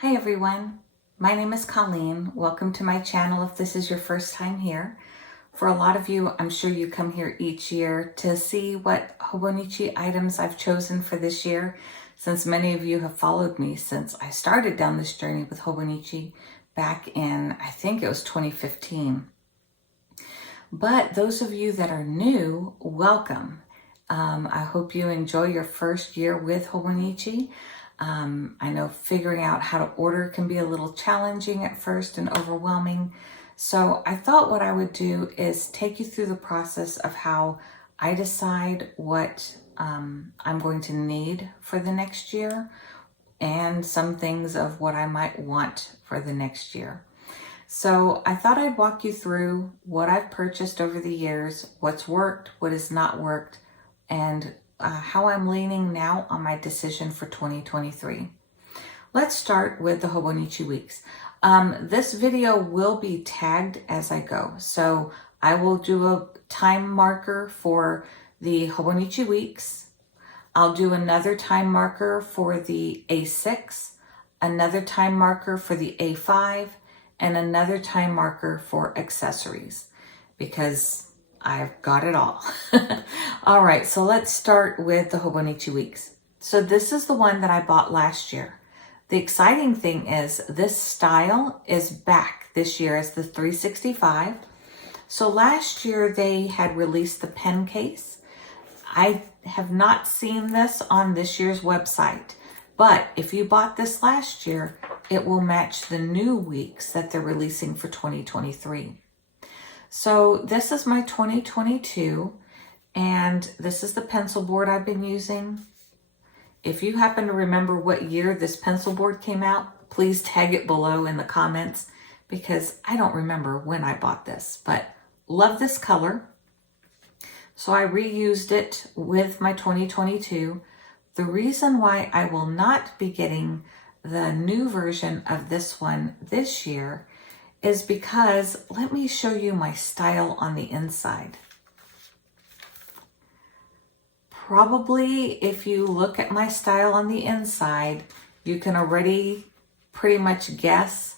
Hi everyone, my name is Colleen. Welcome to my channel if this is your first time here. For a lot of you, I'm sure you come here each year to see what Hobonichi items I've chosen for this year, since many of you have followed me since I started down this journey with Hobonichi back in, I think it was 2015. But those of you that are new, welcome. I hope you enjoy your first year with Hobonichi. I know figuring out how to order can be a little challenging at first and overwhelming. So I thought what I would do is take you through the process of how I decide what I'm going to need for the next year and some things of what I might want for the next year. So I thought I'd walk you through what I've purchased over the years, what's worked, what has not worked, and how I'm leaning now on my decision for 2023. Let's start with the Hobonichi Weeks. This video will be tagged as I go. So I will do a time marker for the Hobonichi Weeks. I'll do another time marker for the A6, another time marker for the A5, and another time marker for accessories, because I've got it all. All right, so let's start with the Hobonichi Weeks. So this is the one that I bought last year. The exciting thing is this style is back this year as the 365. So last year they had released the pen case. I have not seen this on this year's website, but if you bought this last year, it will match the new weeks that they're releasing for 2023. So this is my 2022, and this is the pencil board I've been using. If you happen to remember what year this pencil board came out, please tag it below in the comments, because I don't remember when I bought this, but love this color. So I reused it with my 2022. The reason why I will not be getting the new version of this one this year is because, let me show you my style on the inside. Probably if you look at my style on the inside, you can already pretty much guess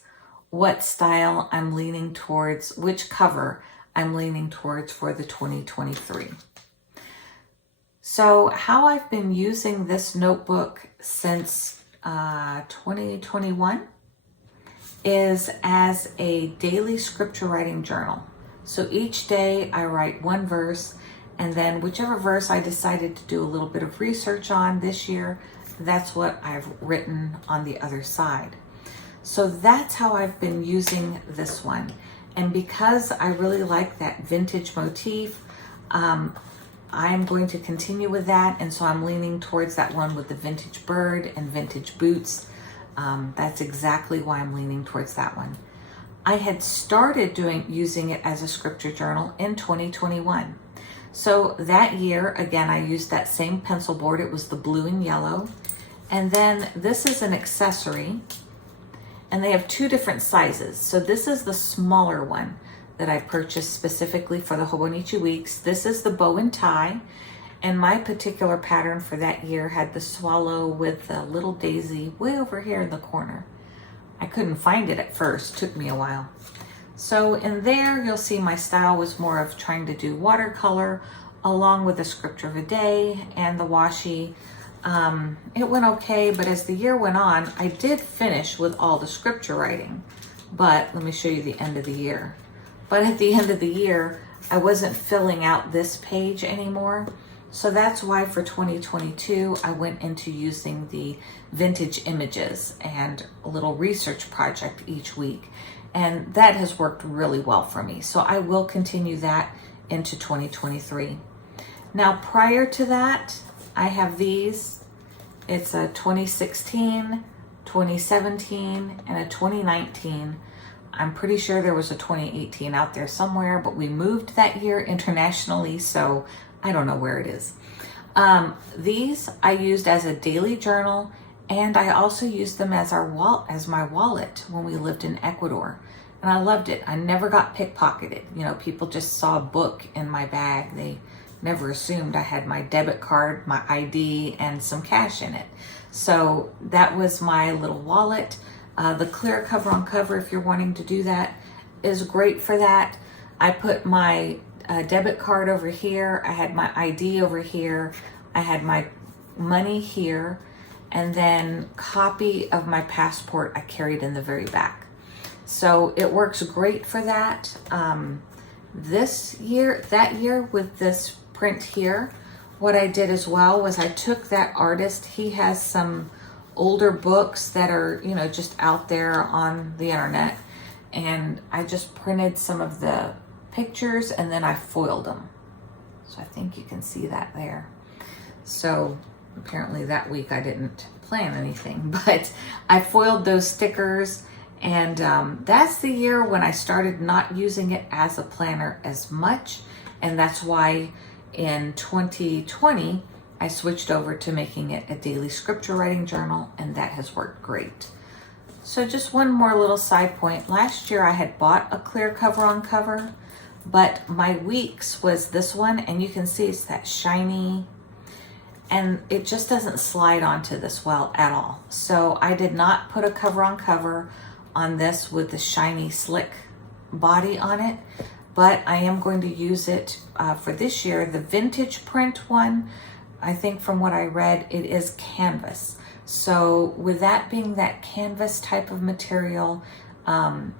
what style I'm leaning towards, which cover I'm leaning towards for the 2023. So how I've been using this notebook since 2021 is as a daily scripture writing journal. So each day I write one verse, and then whichever verse I decided to do a little bit of research on this year, that's what I've written on the other side. So that's how I've been using this one. And because I really like that vintage motif, I'm going to continue with that. And so I'm leaning towards that one with the vintage bird and vintage boots. That's exactly why I'm leaning towards that one. I had started using it as a scripture journal in 2021. So that year, again, I used that same pencil board. It was the blue and yellow. And then this is an accessory, and they have two different sizes. So this is the smaller one that I purchased specifically for the Hobonichi Weeks. This is the bow and tie. And my particular pattern for that year had the swallow with the little daisy way over here in the corner. I couldn't find it at first, took me a while. So in there, you'll see my style was more of trying to do watercolor along with the scripture of a day and the washi. It went okay, but as the year went on, I did finish with all the scripture writing. But let me show you the end of the year. But at the end of the year, I wasn't filling out this page anymore. So that's why for 2022, I went into using the vintage images and a little research project each week. And that has worked really well for me. So I will continue that into 2023. Now, prior to that, I have these. It's a 2016, 2017, and a 2019. I'm pretty sure there was a 2018 out there somewhere, but we moved that year internationally, so I don't know where it is. These I used as a daily journal, and I also used them as my wallet when we lived in Ecuador. And I loved it. I never got pickpocketed. You know, people just saw a book in my bag. They never assumed I had my debit card, my ID, and some cash in it. So that was my little wallet. The clear cover on cover, if you're wanting to do that, is great for that. I put my debit card over here. I had my ID over here. I had my money here. And then copy of my passport I carried in the very back. So it works great for that. That year with this print here, what I did as well was I took that artist. He has some older books that are, you know, just out there on the internet. And I just printed some of the pictures and then I foiled them. So I think you can see that there. So apparently that week I didn't plan anything, but I foiled those stickers. And that's the year when I started not using it as a planner as much. And that's why in 2020, I switched over to making it a daily scripture writing journal, and that has worked great. So just one more little side point. Last year I had bought a clear cover on cover, but my Weeks was this one, and you can see it's that shiny, and it just doesn't slide onto this well at all. So I did not put a cover on cover on this with the shiny slick body on it, but I am going to use it for this year. The vintage print one, I think from what I read, it is canvas. So with that being that canvas type of material,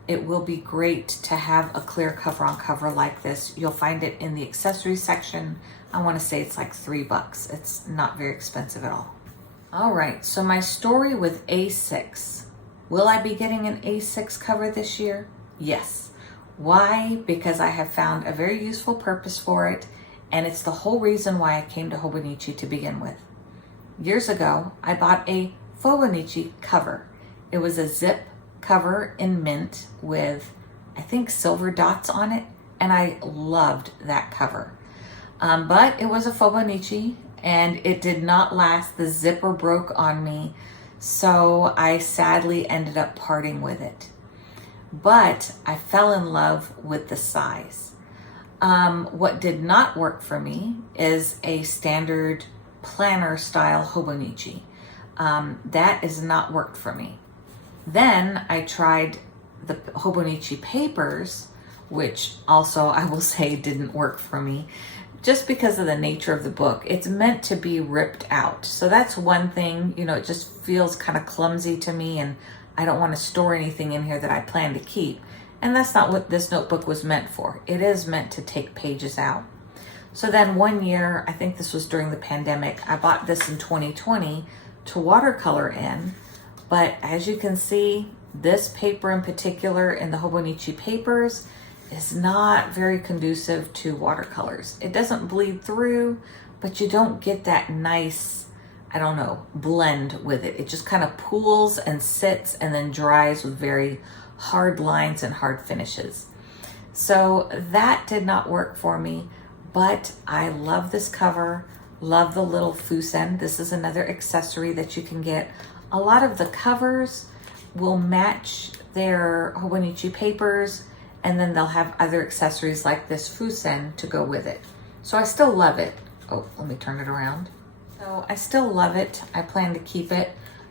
it will be great to have a clear cover on cover like this. You'll find it in the accessories section. I want to say it's like $3. It's not very expensive at all. All right, so my story with A6. Will I be getting an A6 cover this year? Yes. Why? Because I have found a very useful purpose for it, and it's the whole reason why I came to Hobonichi to begin with. Years ago, I bought a Hobonichi cover. It was a zip cover in mint with, I think, silver dots on it, and I loved that cover. But it was a Hobonichi, and it did not last. The zipper broke on me, so I sadly ended up parting with it. But I fell in love with the size. What did not work for me is a standard planner style Hobonichi. That has not worked for me. Then I tried the Hobonichi papers, which also I will say didn't work for me, just because of the nature of the book. It's meant to be ripped out. So that's one thing, you know, it just feels kind of clumsy to me, and I don't want to store anything in here that I plan to keep. And that's not what this notebook was meant for. It is meant to take pages out. So then one year, I think this was during the pandemic, I bought this in 2020 to watercolor in. But as you can see, this paper in particular in the Hobonichi papers is not very conducive to watercolors. It doesn't bleed through, but you don't get that nice, I don't know, blend with it. It just kind of pools and sits and then dries with very hard lines and hard finishes. So that did not work for me, but I love this cover, love the little fusen. This is another accessory that you can get. A lot of the covers will match their Hobonichi papers, and then they'll have other accessories like this fusen to go with it. So I still love it. Oh, let me turn it around. So I still love it. I plan to keep it.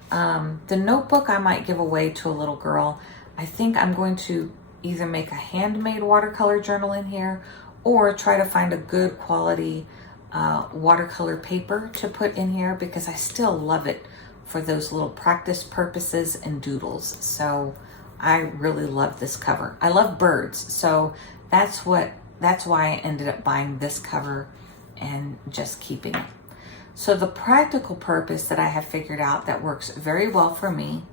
The notebook I might give away to a little girl. I think I'm going to either make a handmade watercolor journal in here or try to find a good quality watercolor paper to put in here, because I still love it for those little practice purposes and doodles. So I really love this cover. I love birds, so that's why I ended up buying this cover and just keeping it. So the practical purpose that I have figured out that works very well for me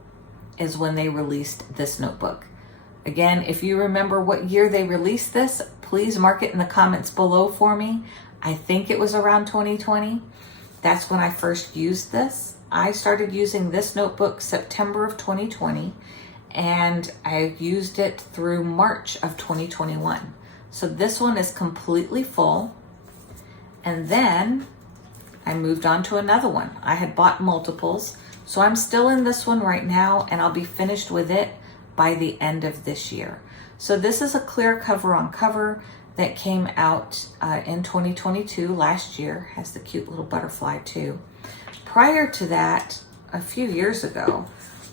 is when they released this notebook. Again, if you remember what year they released this, please mark it in the comments below for me. I think it was around 2020. That's when I first used this. I started using this notebook September of 2020, and I used it through March of 2021. So this one is completely full. And then I moved on to another one. I had bought multiples, so I'm still in this one right now, and I'll be finished with it by the end of this year. So this is a clear cover on cover that came out in 2022, last year. Has the cute little butterfly too. Prior to that, a few years ago,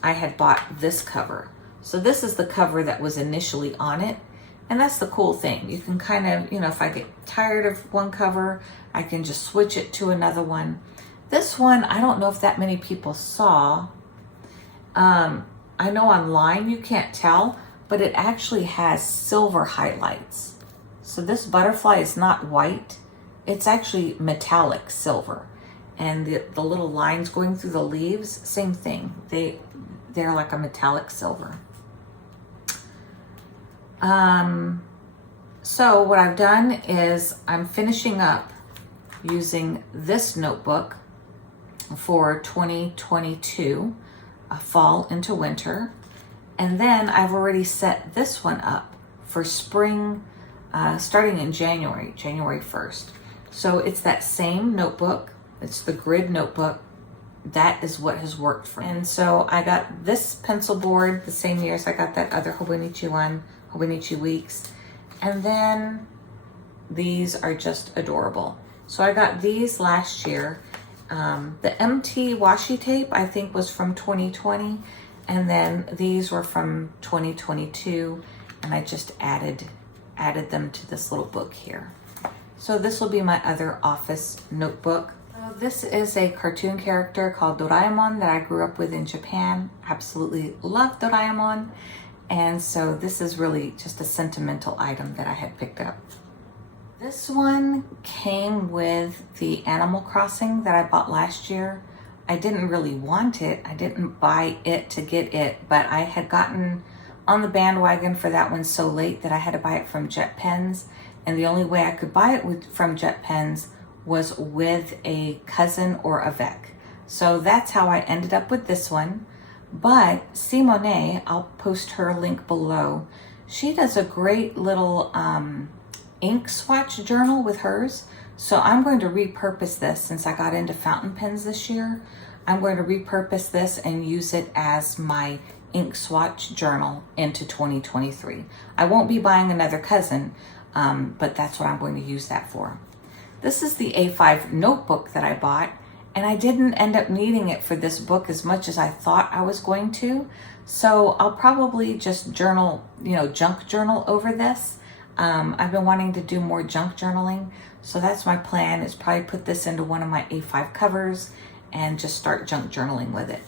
I had bought this cover. So this is the cover that was initially on it. And that's the cool thing. You can kind of, if I get tired of one cover, I can just switch it to another one. This one, I don't know if that many people saw. I know online you can't tell, but it actually has silver highlights. So this butterfly is not white. It's actually metallic silver. And the little lines going through the leaves, same thing. They're like a metallic silver. So what I've done is I'm finishing up using this notebook for 2022, fall into winter. And then I've already set this one up for spring, starting in January 1st. So it's that same notebook. It's the grid notebook. That is what has worked for me. And so I got this pencil board the same year as I got that other Hobonichi one, Hobonichi Weeks. And then these are just adorable. So I got these last year. The MT washi tape, I think, was from 2020. And then these were from 2022. And I just added them to this little book here. So this will be my other office notebook. This is a cartoon character called Doraemon that I grew up with in Japan. Absolutely love Doraemon. And so this is really just a sentimental item that I had picked up. This one came with the Animal Crossing that I bought last year. I didn't really want it. I didn't buy it to get it, but I had gotten on the bandwagon for that one so late that I had to buy it from Jet Pens. And the only way I could buy it from Jet Pens was with a cousin or a Vec. So that's how I ended up with this one. But Seemonay, I'll post her link below. She does a great little ink swatch journal with hers. So I'm going to repurpose this since I got into fountain pens this year. I'm going to repurpose this and use it as my ink swatch journal into 2023. I won't be buying another cousin, but that's what I'm going to use that for. This is the A5 notebook that I bought, and I didn't end up needing it for this book as much as I thought I was going to. So I'll probably just journal, junk journal over this. I've been wanting to do more junk journaling. So that's my plan, is probably put this into one of my A5 covers and just start junk journaling with it.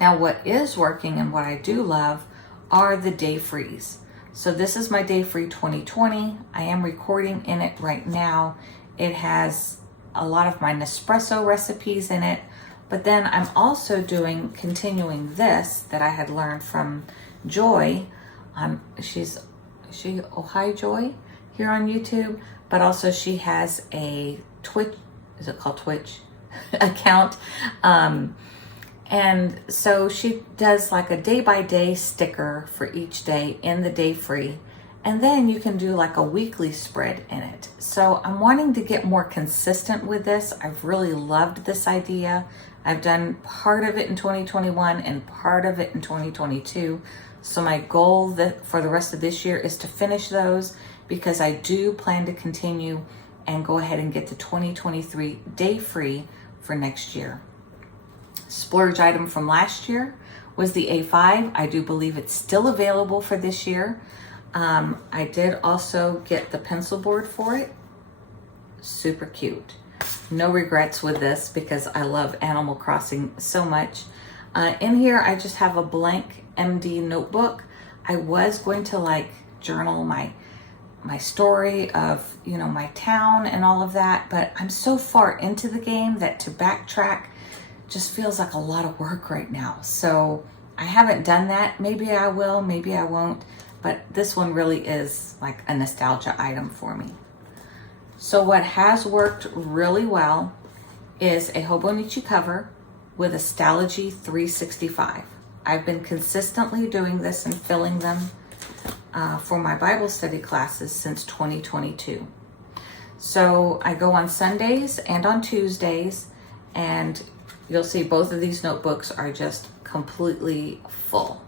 Now what is working and what I do love are the day frees. So this is my day free 2020. I am recording in it right now. It has a lot of my Nespresso recipes in it, but then I'm also continuing this that I had learned from Joy. She Ohio Joy here on YouTube, but also she has a Twitch, is it called Twitch account? And so she does like a day-by-day sticker for each day in the day free. And then you can do like a weekly spread in it. So I'm wanting to get more consistent with this. I've really loved this idea. I've done part of it in 2021 and part of it in 2022. So my goal for the rest of this year is to finish those, because I do plan to continue and go ahead and get the 2023 day free for next year. Splurge item from last year was the A5. I do believe it's still available for this year. I did also get the pencil board for it. Super cute. No regrets with this because I love Animal Crossing so much. In here, I just have a blank MD notebook. I was going to journal my story of, my town and all of that, but I'm so far into the game that to backtrack just feels like a lot of work right now. So I haven't done that. Maybe I will, maybe I won't, but this one really is like a nostalgia item for me. So what has worked really well is a Hobonichi cover with a Stalogy 365. I've been consistently doing this and filling them for my Bible study classes since 2022. So I go on Sundays and on Tuesdays, and you'll see both of these notebooks are just completely full.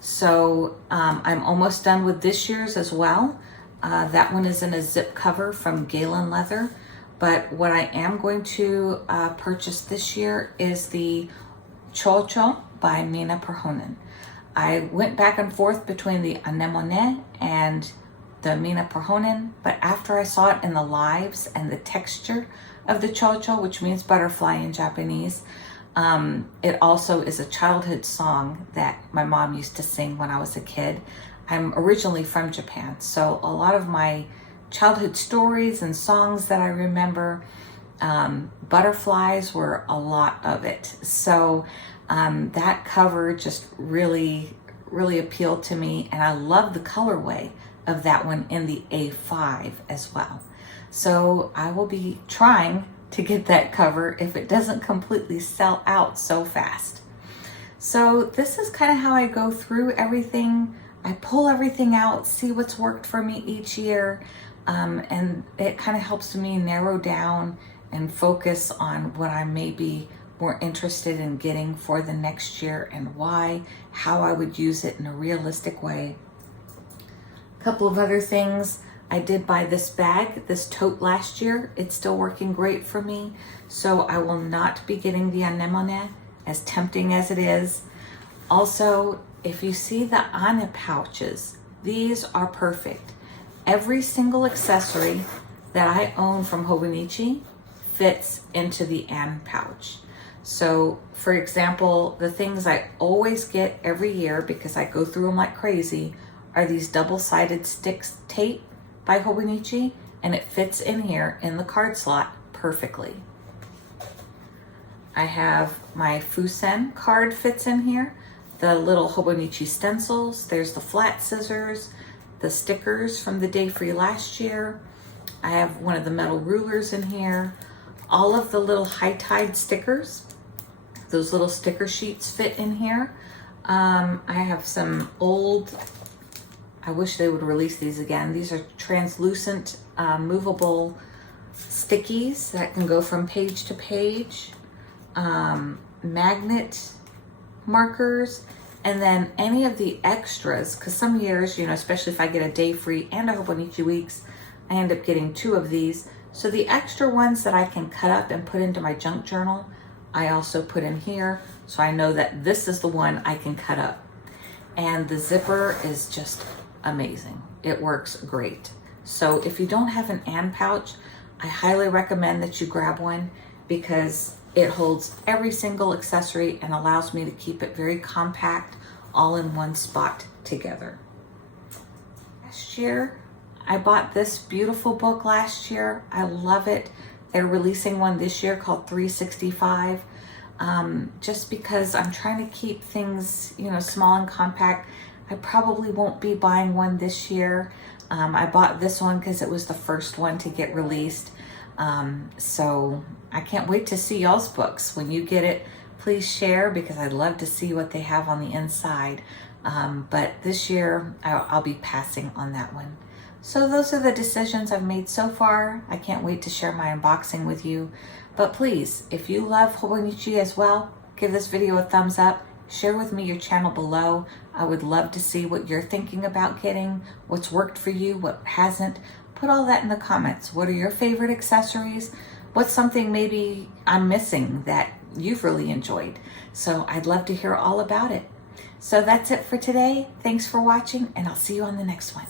So I'm almost done with this year's as well. That one is in a zip cover from Galen Leather. But what I am going to purchase this year is the Techo by Mina Perhonen. I went back and forth between the anemone and the Mina Perhonen, but after I saw it in the lives and the texture of the Techo, which means butterfly in Japanese, it also is a childhood song that my mom used to sing when I was a kid. I'm originally from Japan, so a lot of my childhood stories and songs that I remember, butterflies were a lot of it. So that cover just really appealed to me, and I love the colorway of that one in the A5 as well. So I will be trying to get that cover if it doesn't completely sell out so fast. So this is kind of how I go through everything. I pull everything out, see what's worked for me each year, and it kind of helps me narrow down and focus on what I may be more interested in getting for the next year and why, how I would use it in a realistic way. A couple of other things. I did buy this bag, this tote last year. It's still working great for me, so I will not be getting the anemone, as tempting as it is. Also, if you see the Ane pouches, these are perfect. Every single accessory that I own from Hobonichi fits into the Ane pouch. So for example, the things I always get every year because I go through them like crazy are these double-sided sticks tape by Hobonichi, and it fits in here in the card slot perfectly. I have my Fusen card fits in here, the little Hobonichi stencils, there's the flat scissors, the stickers from the Day Free last year. I have one of the metal rulers in here, all of the little high tide stickers. Those little sticker sheets fit in here. I have some old, I wish they would release these again. These are translucent, movable stickies that can go from page to page. Magnet markers, and then any of the extras, because some years, you know, especially if I get a Day Free and a Hobonichi Weeks, I end up getting 2 of these. So the extra ones that I can cut up and put into my junk journal, I also put in here, so I know that this is the one I can cut up. And the zipper is just amazing. It works great. So if you don't have an Ane pouch, I highly recommend that you grab one because it holds every single accessory and allows me to keep it very compact, all in one spot together. Last year, I bought this beautiful book last year. I love it. They're releasing one this year called 365, just because I'm trying to keep things, you know, small and compact. I probably won't be buying one this year. I bought this one because it was the first one to get released. So I can't wait to see y'all's books. When you get it, please share because I'd love to see what they have on the inside. But this year I'll be passing on that one. So those are the decisions I've made so far. I can't wait to share my unboxing with you. But please, if you love Hobonichi as well, give this video a thumbs up. Share with me your channel below. I would love to see what you're thinking about getting, what's worked for you, what hasn't. Put all that in the comments. What are your favorite accessories? What's something maybe I'm missing that you've really enjoyed? So I'd love to hear all about it. So that's it for today. Thanks for watching, and I'll see you on the next one.